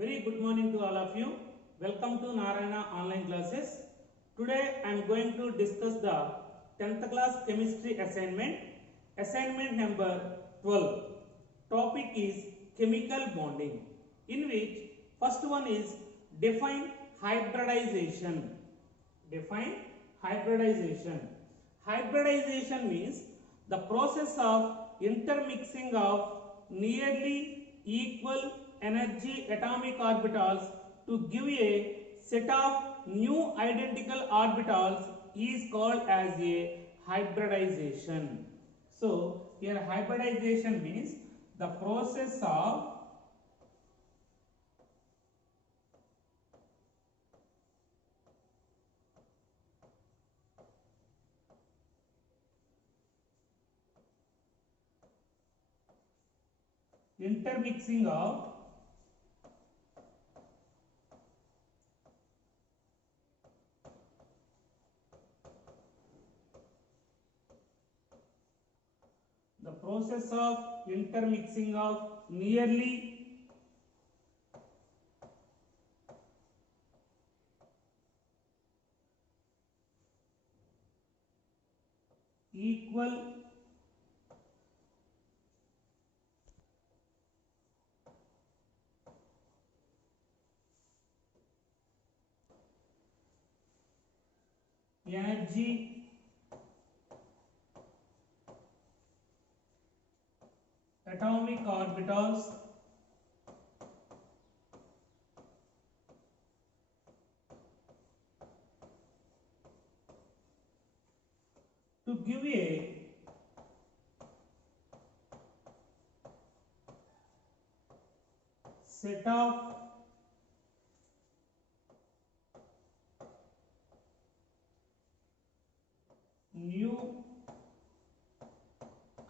Very good morning to all of you. Welcome to Narayana online classes. Today I am going to discuss the 10th class chemistry assignment. Assignment number 12. Topic is chemical bonding, in which first one is define hybridization. Define hybridization. Hybridization means the process of intermixing of nearly equal energy atomic orbitals to give a set of new identical orbitals is called as a hybridization. So here hybridization means the process of intermixing of nearly equal energy atomic orbitals to give a set of new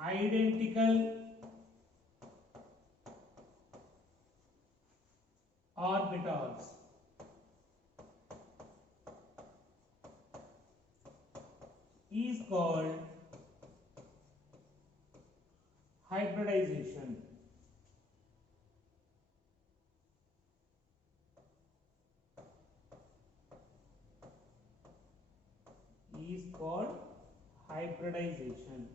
identical orbitals is called hybridization. Is called hybridization.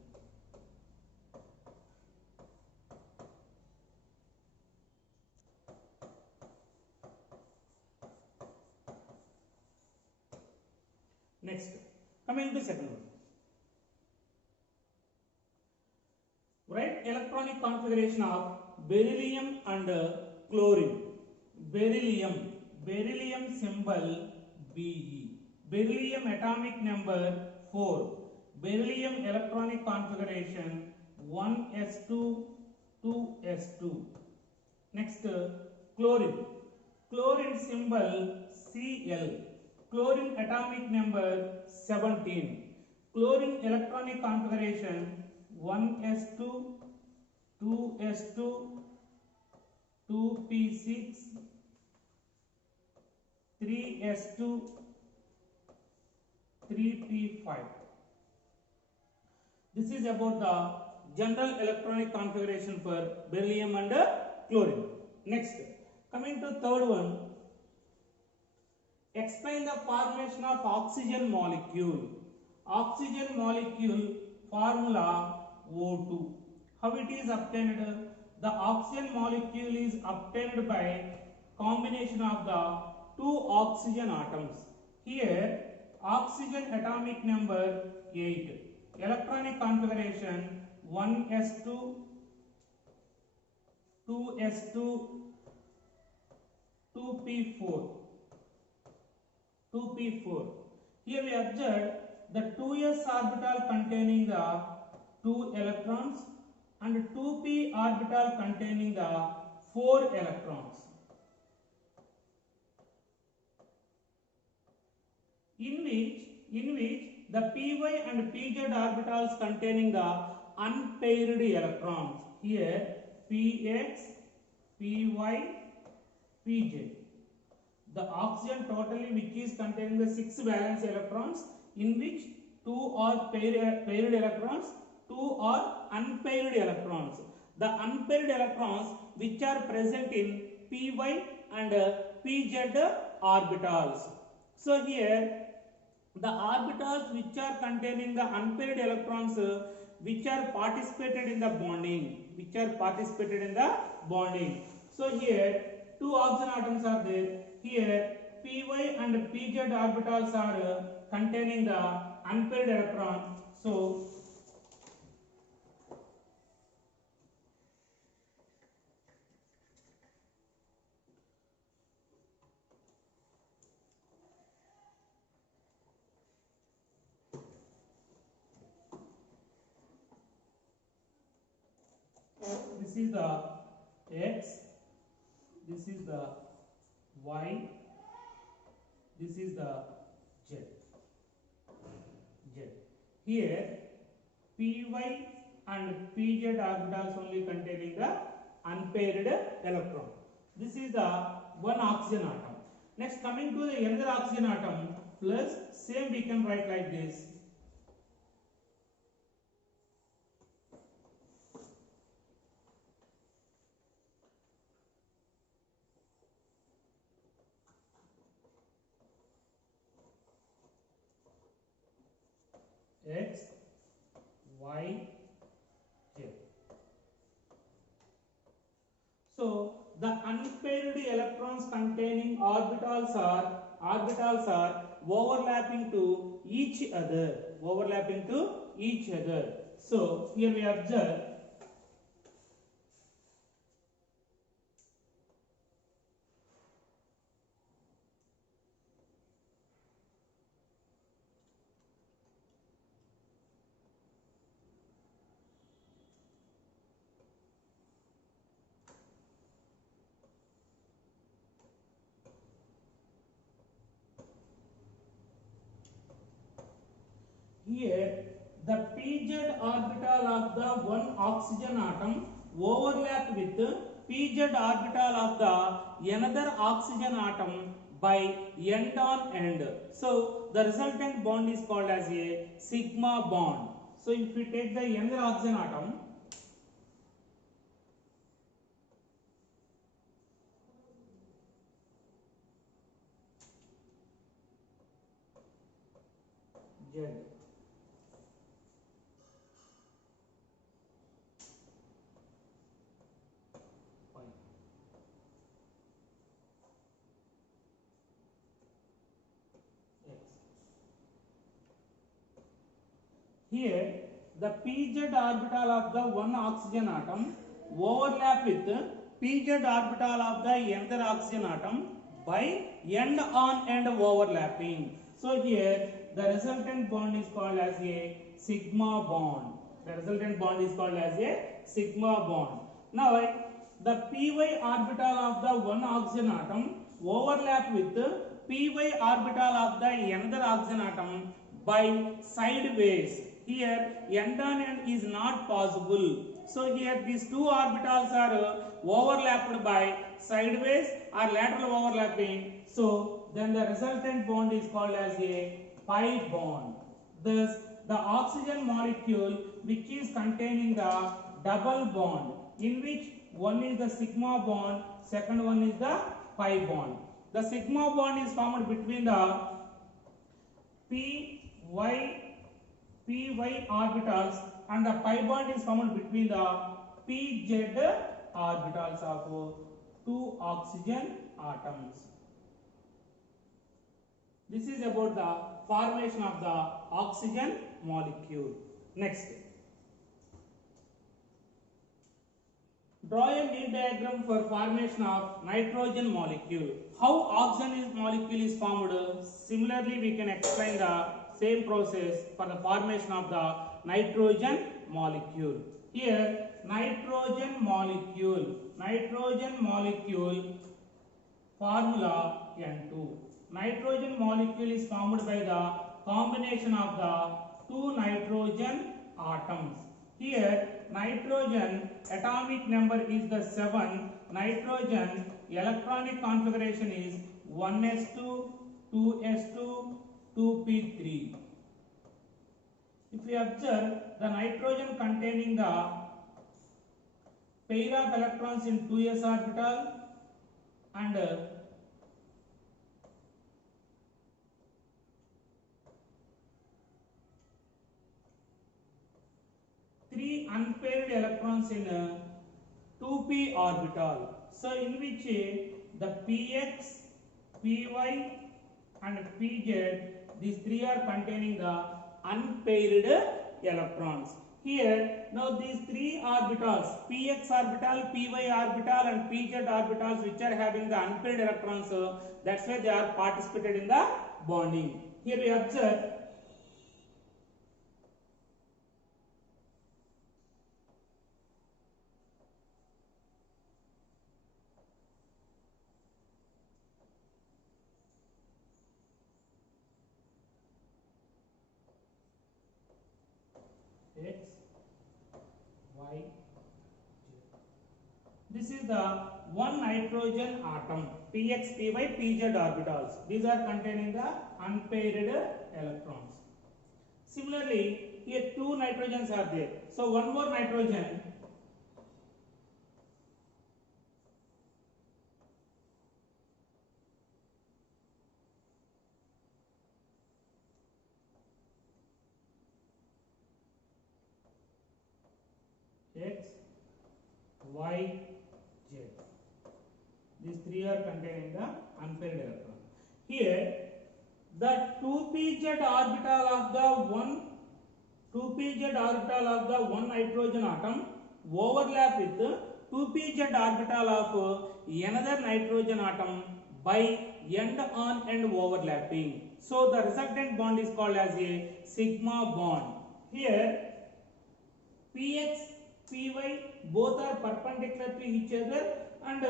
Next, coming to second one. Write electronic configuration of beryllium and chlorine. Beryllium symbol Be. Beryllium atomic number 4. Beryllium electronic configuration 1s2 2s2. Next, chlorine. Chlorine symbol Cl. Chlorine atomic number 17. Chlorine electronic configuration 1s2 2s2 2p6 3s2 3p5. This is about the general electronic configuration for beryllium and chlorine. Next, coming to third one, explain the formation of oxygen molecule. Oxygen molecule formula O2. How it is obtained? The oxygen molecule is obtained by combination of the two oxygen atoms. Here oxygen atomic number 8. Electronic configuration 1s2 2s2 2p4. Here we observe the 2s orbital containing the 2 electrons and 2p orbital containing the 4 electrons. In which the py and pz orbitals containing the unpaired electrons. Here px, py, pz. The oxygen totally which is containing the 6 valence electrons, in which 2 are paired electrons, 2 are unpaired electrons. The unpaired electrons which are present in py and pz orbitals. So here the orbitals which are containing the unpaired electrons which are participated in the bonding, so here two oxygen atoms are there. Here py and pz orbitals are containing the unpaired electron. So this is the X, this is the Y, this is the Z. Here Py and Pz orbitals only containing the unpaired electron. This is the one oxygen atom. Next, coming to the another oxygen atom, plus same we can write like this. X, Y, Z. So the unpaired electrons containing orbitals are overlapping to each other. So here we observe here the pz orbital of the one oxygen atom overlap with pz orbital of the another oxygen atom by end on end. So the resultant bond is called as a sigma bond. So if we take the another oxygen atom, Z, here the pz orbital of the one oxygen atom overlap with pz orbital of the another oxygen atom by end on end overlapping. So here the resultant bond is called as a sigma bond. Now the py orbital of the one oxygen atom overlap with py orbital of the another oxygen atom by sideways. Here end on end is not possible. So here these two orbitals are overlapped by sideways or lateral overlapping. So then the resultant bond is called as a pi bond. Thus the oxygen molecule which is containing the double bond, in which one is the sigma bond, second one is the pi bond. The sigma bond is formed between the py orbitals and the pi bond is formed between the pz orbitals of two oxygen atoms. This is about the formation of the oxygen molecule. Next, draw a Lie diagram for formation of nitrogen molecule. How oxygen molecule is formed? Similarly, we can explain the same process for the formation of the nitrogen molecule. Here, nitrogen molecule formula N2. Nitrogen molecule is formed by the combination of the two nitrogen atoms. Here nitrogen atomic number is the 7. Nitrogen electronic configuration is 1s2, 2s2, 2p3. If we observe the nitrogen containing the pair of electrons in 2s orbital and and 3 unpaired electrons in a 2p orbital. So in which the px, py and pz, these three are containing the unpaired electrons. Here now these three orbitals, px orbital, py orbital and pz orbitals, which are having the unpaired electrons, that's why they are participated in the bonding. Here we observe X, Y, Z. This is the one nitrogen atom, px, py, pz orbitals. These are containing the unpaired electrons. Similarly, here two nitrogens are there. So one more nitrogen, X, Y, Z. These three are containing the unpaired electron. Here, the 2pz orbital of the one 2pz orbital of the one nitrogen atom overlap with 2pz orbital of another nitrogen atom by end-on end overlapping. So the resultant bond is called as a sigma bond. Here, px, py both are perpendicular to each other, and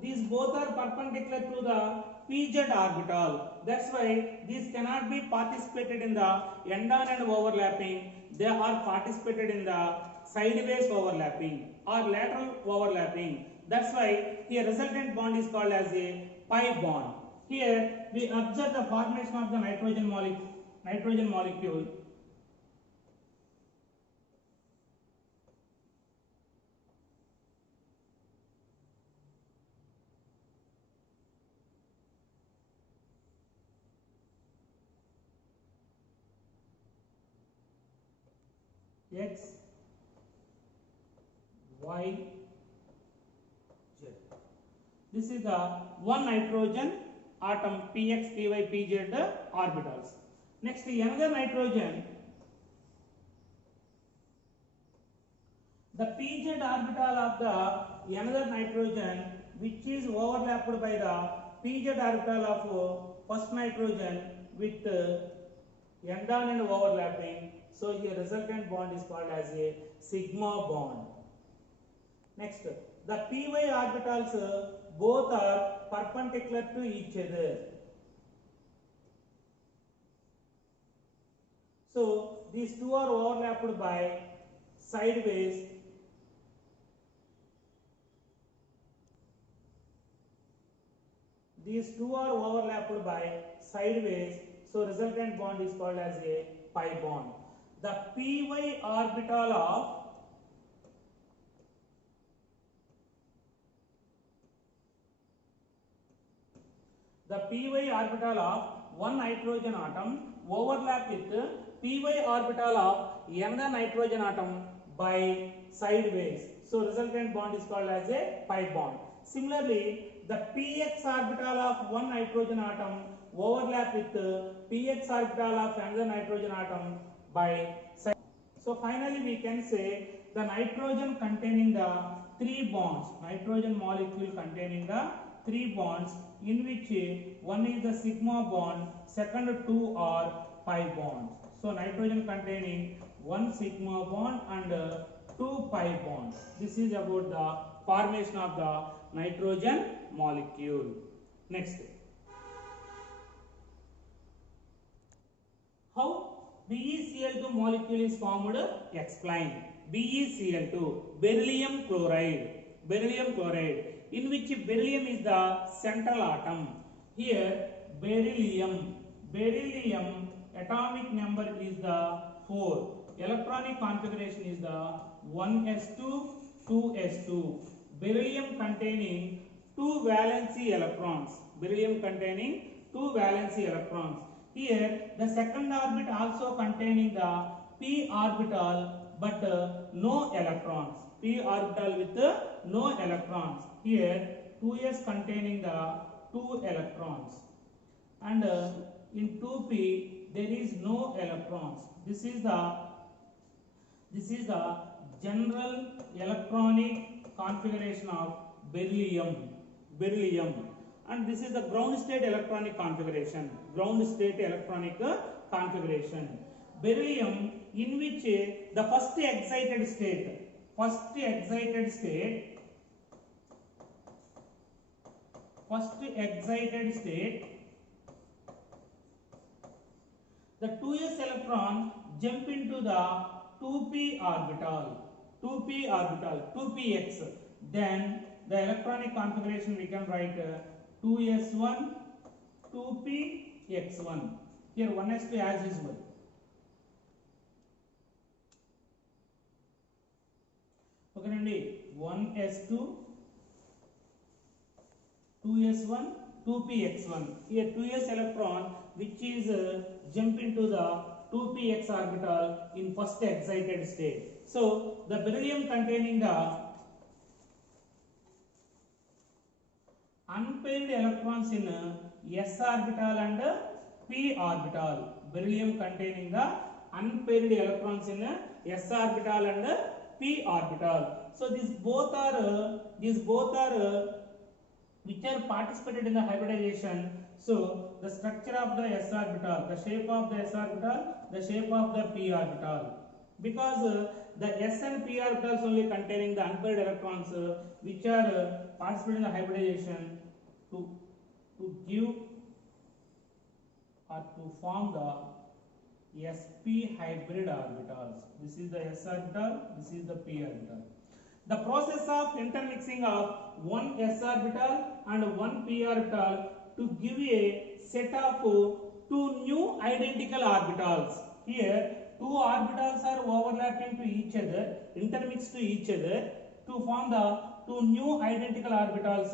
these both are perpendicular to the pz orbital. That's why these cannot be participated in the end-on end overlapping. They are participated in the sideways overlapping or lateral overlapping. That's why here resultant bond is called as a pi bond. Here we observe the formation of the nitrogen molecule. X, Y, Z. This is the one nitrogen atom px, py, pz orbitals. Next, another nitrogen, the pz orbital of the another nitrogen, which is overlapped by the pz orbital of first nitrogen with end-on end overlapping. So here resultant bond is called as a sigma bond. Next, the py orbitals both are perpendicular to each other. So these two are overlapped by sideways. These two are overlapped by sideways. So resultant bond is called as a pi bond. The py orbital of one nitrogen atom overlap with py orbital of another nitrogen atom by sideways. So resultant bond is called as a pi bond. Similarly, the px orbital of one nitrogen atom overlap with px orbital of another nitrogen atom by side. So finally we can say the nitrogen containing the three bonds, nitrogen molecule containing the three bonds, in which one is the sigma bond, second two are pi bonds. So nitrogen containing one sigma bond and two pi bonds. This is about the formation of the nitrogen molecule. Next, how BeCl2 molecule is formed? Explain. BeCl2, beryllium chloride. Beryllium chloride, in which beryllium is the central atom. Here beryllium atomic number is the 4. Electronic configuration is the 1s2, 2s2. Beryllium containing two valency electrons. Beryllium containing two valency electrons. Here the second orbit also containing the p orbital but no electrons. P orbital with no electrons. Here 2s containing the two electrons, and in 2p there is no electrons. This is the general electronic configuration of beryllium, and this is the ground state electronic configuration. Beryllium, in which the first excited state, the 2s electron jump into the 2p orbital, 2px. Then the electronic configuration we can write 2s1, 2px1. Here 1s2 as usual. Okay, 1s2, 2s1, 2px1. Here 2s electron which is jump into the 2px orbital in first excited state. So the beryllium containing the unpaired electrons in s orbital and p orbital. Beryllium containing the unpaired electrons in s orbital and p orbital. So these both are which are participated in the hybridization. So the structure of the s orbital, the shape of the s orbital, the shape of the p orbital. Because the s and p orbitals only containing the unpaired electrons which are participated in the hybridization to give or to form the sp hybrid orbitals. This is the s orbital, this is the p orbital. The process of intermixing of one s orbital and one p orbital to give a set of two new identical orbitals. Here two orbitals are overlapping to each other, intermixed to each other to form the two new identical orbitals.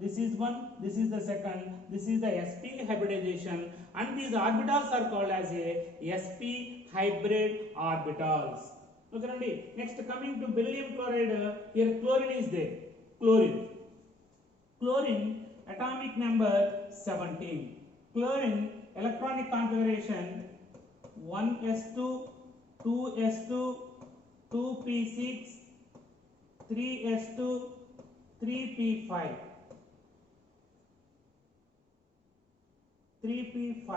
This is one, this is the second, this is the sp hybridization, and these orbitals are called as a sp hybrid orbitals. Okay, next coming to beryllium chloride, here chlorine is there. Chlorine atomic number 17. Chlorine electronic configuration 1s2, 2s2, 2p6, 3s2, 3p5. 3p5.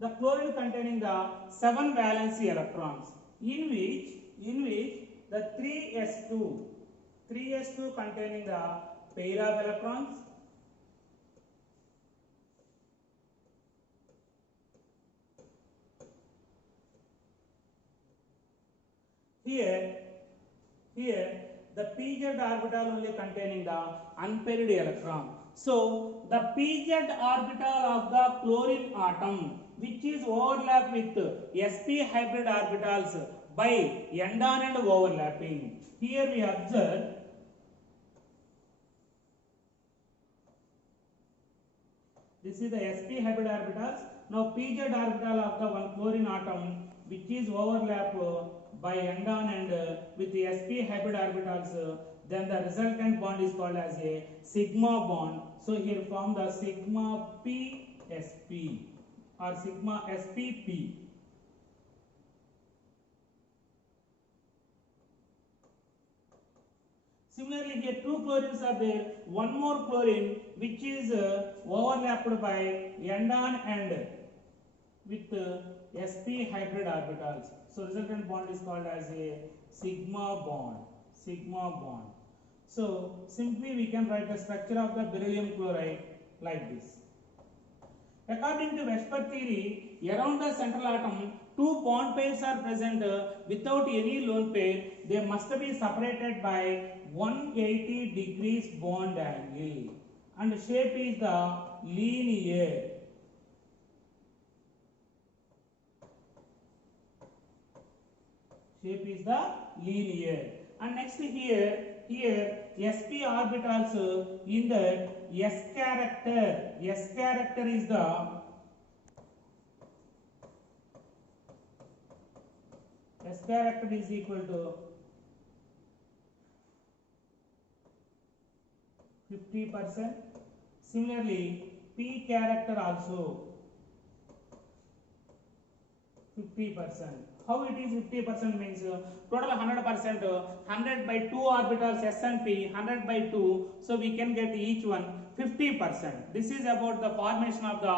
The chlorine containing the 7 valency electrons, in which the 3s2 containing the pair of electrons, here the pz orbital only containing the unpaired electron. So the pz orbital of the chlorine atom which is overlap with sp hybrid orbitals by end-on and overlapping. Here we observe this is the sp hybrid orbitals. Now pz orbital of the one chlorine atom which is overlap by end-on and with the sp hybrid orbitals, then the resultant bond is called as a sigma bond. So here form the sigma p sp or sigma spp. Similarly, here two chlorines are there. One more chlorine which is overlapped by end-on and with sp hybrid orbitals. So resultant bond is called as a sigma bond. So simply we can write the structure of the beryllium chloride like this. According to Vesper theory, around the central atom, two bond pairs are present without any lone pair. They must be separated by 180 degrees bond angle, and shape is the linear. And next here here sp orbitals in that s character is the s character is equal to 50%. Similarly, p character also 50%. How it is 50% means total 100%, 100 by 2 orbitals s and p, 100 by 2, so we can get each one 50%. This is about the formation of the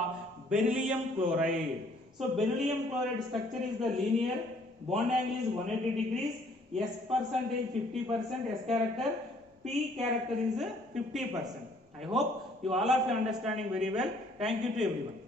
beryllium chloride. So beryllium chloride structure is the linear, bond angle is 180 degrees, s percentage 50%, s character, p character is 50%. I hope you all of you understanding very well. Thank you to everyone.